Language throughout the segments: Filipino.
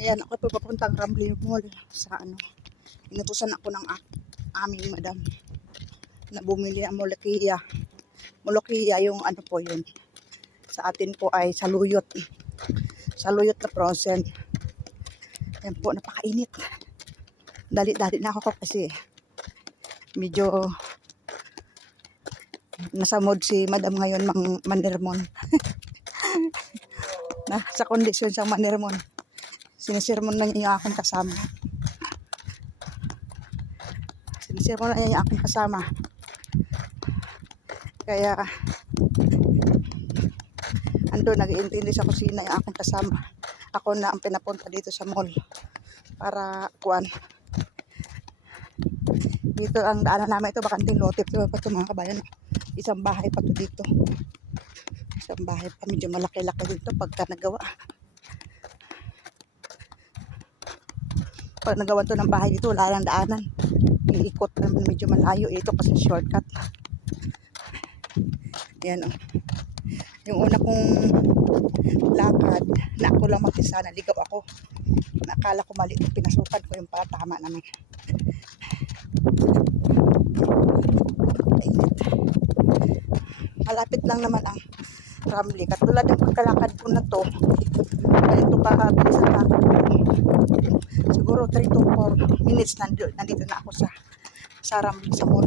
Ayan, ako po papuntang Ramblin Mall sa ano. Inutusan ako ng aming madam na bumili ng molokiya. Molokiya yung ano po yun. Sa atin po ay saluyot. Saluyot na frozen. Ayan po, napakainit. Dali-dali na ako kasi medyo nasa mood si madam ngayon manirmon. Na sa kondisyon siyang manirmon. Sinisirmon lang yung aking kasama. Sinisirmon lang yung aking kasama. Kaya ando nag-iintindi sa kusina yung aking kasama. Ako na ang pinapunta dito sa mall para kuan. Dito ang daanan namin ito, bakanting lote ito pa ito mga kabayan. Isang bahay pa to dito. Isang bahay pa, medyo malaki-laki dito pagka nagawa. Pag nagawa to ng bahay dito, wala lang daanan. Iikot naman medyo malayo ito kasi shortcut. Yan o. Yung una kong lakad, na ako lang mag-isa, naligaw ako. Nakala ko mali, pinasukan ko yung pala tama naman. Mainit. Malapit lang naman ang Ramli. Katulad ng pagkalakad ko na to, ganito kabilis ang lakad ko. Siguro 3 to 4 minutes nandito na ako sa Ramli sa mall.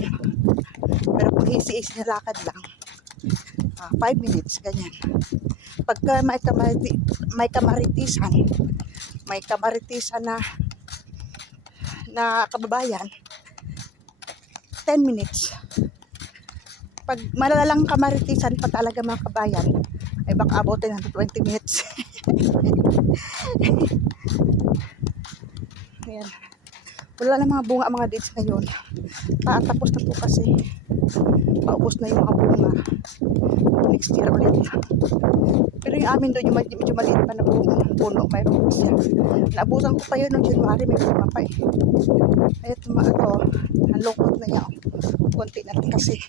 Pero kung easy na lakad lang, 5 minutes, ganyan. Pagka may kamaritisan na kababayan, 10 minutes. Pag malalang kamaritisan pa talaga mga kabayan, ay baka abutin ng 20 minutes. Ayan. Wala na mga bunga mga dates ngayon. Tapos na po kasi. Paubos na yung mga bunga. Next year ulit. Pero yung amin doon, yung medyo maliit pa na puno, mayroon pa siya. Naabusan ko pa yun noong January, may bunga pa eh. Ay, ito, ang lungkot na yan. Konti na rin kasi.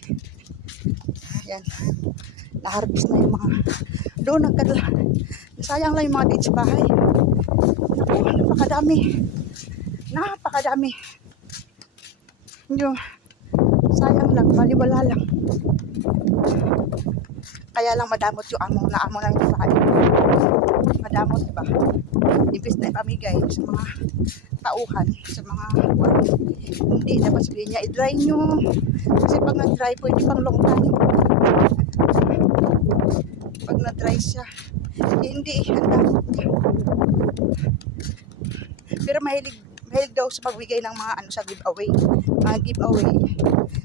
Yan. Na-harvest na yung mga doon sayang lang yung mga dates sa bahay. Napakadami yung sayang lang, baliwala lang. Kaya lang madamot yung amo lang yung bahay. Madamot, diba? Imbis na ipamigay sa mga tauhan, sa mga hindi, dapat sabihin niya i-dry nyo kasi pag na-dry pwede pang long time. Pag na-dry siya hindi, ang damot. Pero mahilig daw sa pagbigay ng mga sa giveaway. Mga giveaway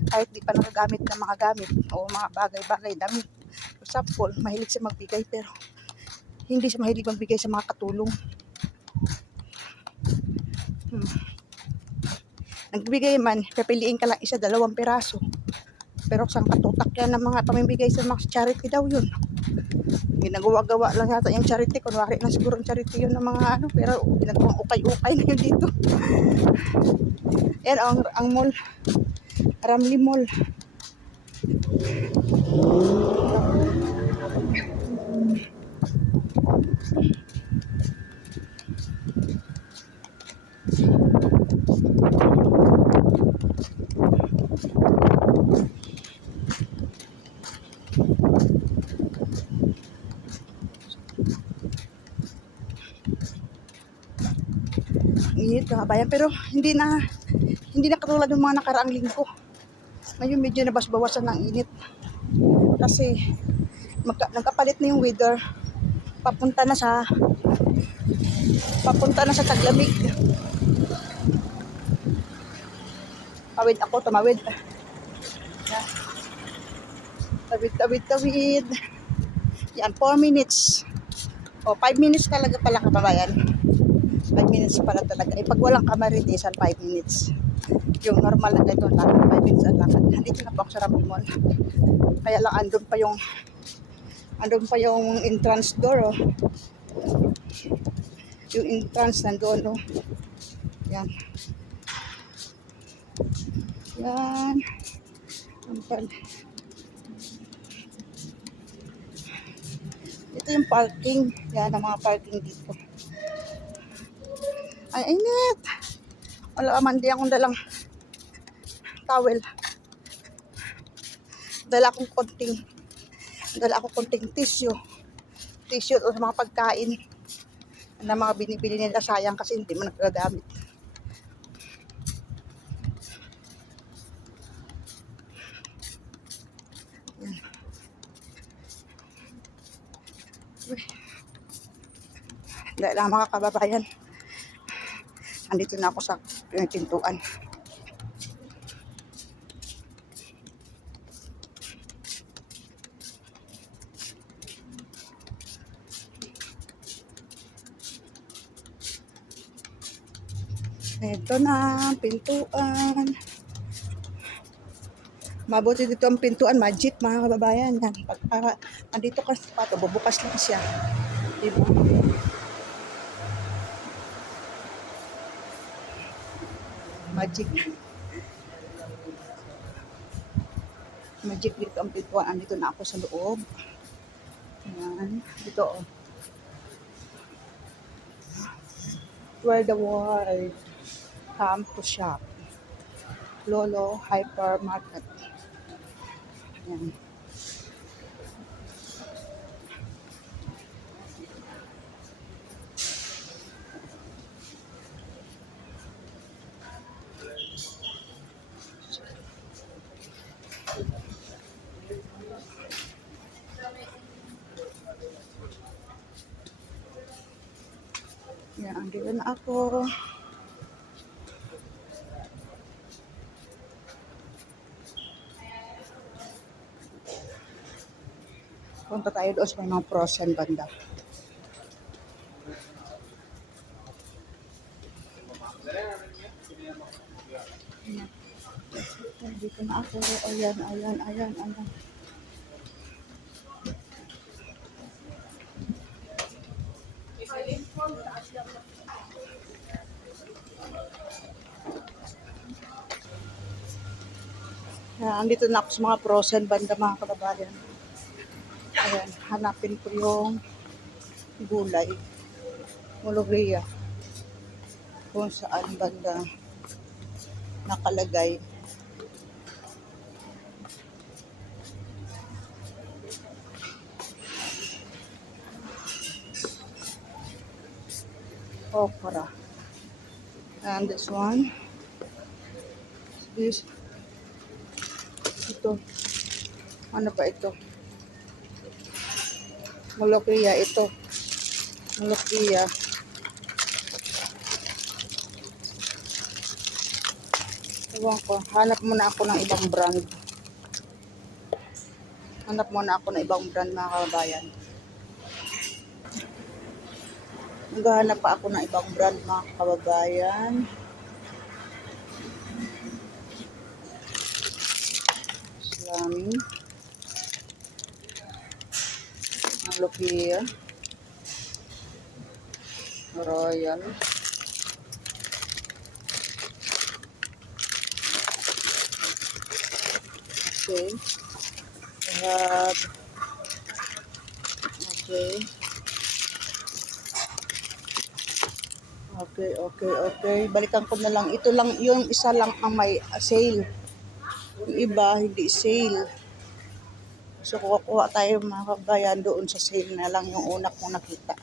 kahit di pa nagagamit ng mga gamit o mga bagay-bagay damit. For example, mahilig siya magbigay pero hindi siya mahilig magbigay sa mga katulong. Nagbigay man, pipiliin ka lang isa, 2 piraso. Pero sang katutak yan ng mga pamimigay sa mga charity daw yun. Ginagawa-gawa lang yata yung charity. Kunwari na siguro yung charity yun ng mga pero ginagawang ukay-ukay na yun dito. Yan ang mall. Ramli Mall. Init mga bayan, pero hindi na katulad ng mga nakaraang linggo. Ngayon medyo nabasbawasan ng init kasi nagkapalit na yung weather, papunta na sa taglamig. Tumawid. Tawid. Yan, 4 minutes. O, 5 minutes talaga pala kababayan. 5 minutes pala talaga. Pag walang kamaritisan, 5 minutes. Yung normal na ganito, 5 minutes ang lakad. Nandito na po ako sa Ramli Mall. Kaya lang, andun pa yung entrance door, oh. Yung entrance nandoon, oh. Yan. Ito yung parking. Yan ang mga parking dito. Ay, init. Wala man di akong dalang towel. Dala akong konting tissue. Tissue o sa mga pagkain na mga binibili nila, sayang kasi hindi mo nagagamit. Dahil lang mga kababayan, andito na ako sa pintuan. Ito na, pintuan. Mabuti dito ang pintuan, magic mga kababayan. Yan. Pag andito ka sa pato, bubukas lang siya. Diba? Magic. Magic dito ang pintuan. Andito na ako sa loob. Yan. Dito oh. Where the world come to shop. Lolo Hypermarket. Yan. Yan, andito na ako. Punta tayo doon sa mga frozen banda. Dito na ako. Ayan. Andito na ako sa mga frozen banda mga kababayan. Ayan, hanapin ko yung gulay. Mologia. Kung saan banda nakalagay. Okra. And this one. This. Ito. Ano ba ito? Mologia ito. Mologia. Ewan ko. Hanap muna ako ng ibang brand. Mga kababayan. Naghahanap pa ako ng ibang brand mga kababayan. Salami. Mologia. Royal. Okay. I have. Okay. Balikan ko na lang. Ito lang, yung isa lang ang may sale. Yung iba, hindi sale. So, kukuha tayo mga kabayan doon sa sale na lang yung una kong nakita.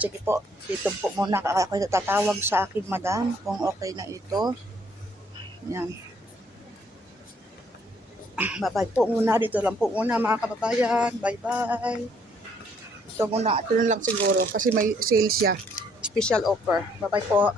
Sige po, dito po muna ako tatawag sa aking madam kung okay na ito. Yan. Bye-bye po muna. Dito lang po muna mga kababayan. Bye-bye. Ito na lang siguro kasi may sale siya. Special offer. Bye-bye po.